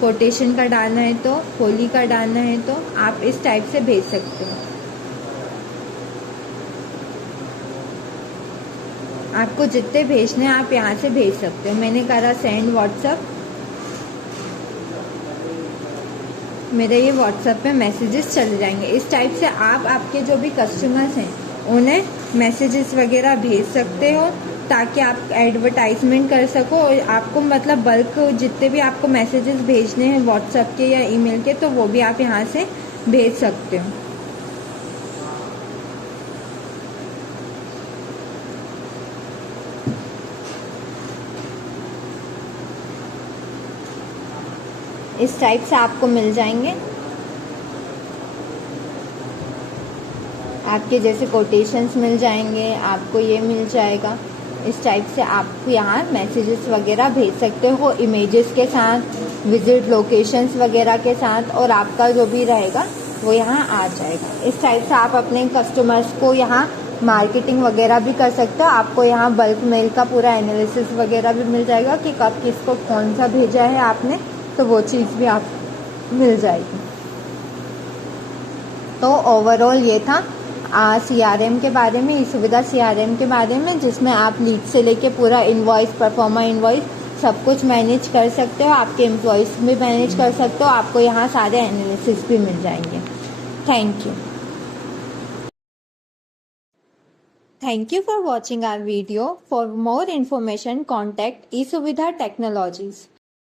कोटेशन का डालना है तो, होली का डालना है तो आप इस टाइप से भेज सकते हो। आपको जितने भेजने हैं आप यहाँ से भेज सकते हो। मैंने करा सेंड व्हाट्सएप, मेरे ये व्हाट्सएप पे मैसेजेस चले जाएंगे। इस टाइप से आप आपके जो भी कस्टमर्स हैं उन्हें मैसेजेस वगैरह भेज सकते हो, ताकि आप एडवर्टाइजमेंट कर सको और आपको मतलब बल्क जितने भी आपको मैसेजेस भेजने हैं व्हाट्सएप के या ईमेल के, तो वो भी आप यहाँ से भेज सकते हो। इस टाइप से आपको मिल जाएंगे। आपके जैसे कोटेशंस मिल जाएंगे, आपको ये मिल जाएगा। इस टाइप से आप यहाँ मैसेजेस वगैरह भेज सकते हो इमेजेस के साथ, विजिट लोकेशंस वगैरह के साथ, और आपका जो भी रहेगा वो यहाँ आ जाएगा। इस टाइप से आप अपने कस्टमर्स को यहाँ मार्केटिंग वगैरह भी कर सकते हो। आपको यहाँ बल्क मेल का पूरा एनालिसिस वगैरह भी मिल जाएगा कि कब किसको कौन सा भेजा है आपने, तो वो चीज़ भी आप मिल जाएगी। तो ओवरऑल ये था CRM के बारे में, ई सुविधा CRM के बारे में, जिसमें आप लीड से लेके पूरा इनवॉइस, परफॉर्मर इनवॉइस सब कुछ मैनेज कर सकते हो। आपके एम्प्लॉयज़ भी मैनेज कर सकते हो। आपको यहाँ सारे एनालिसिस भी मिल जाएंगे। Thank you. Thank you for watching our video. For more information, contact eSuvidha Technologies.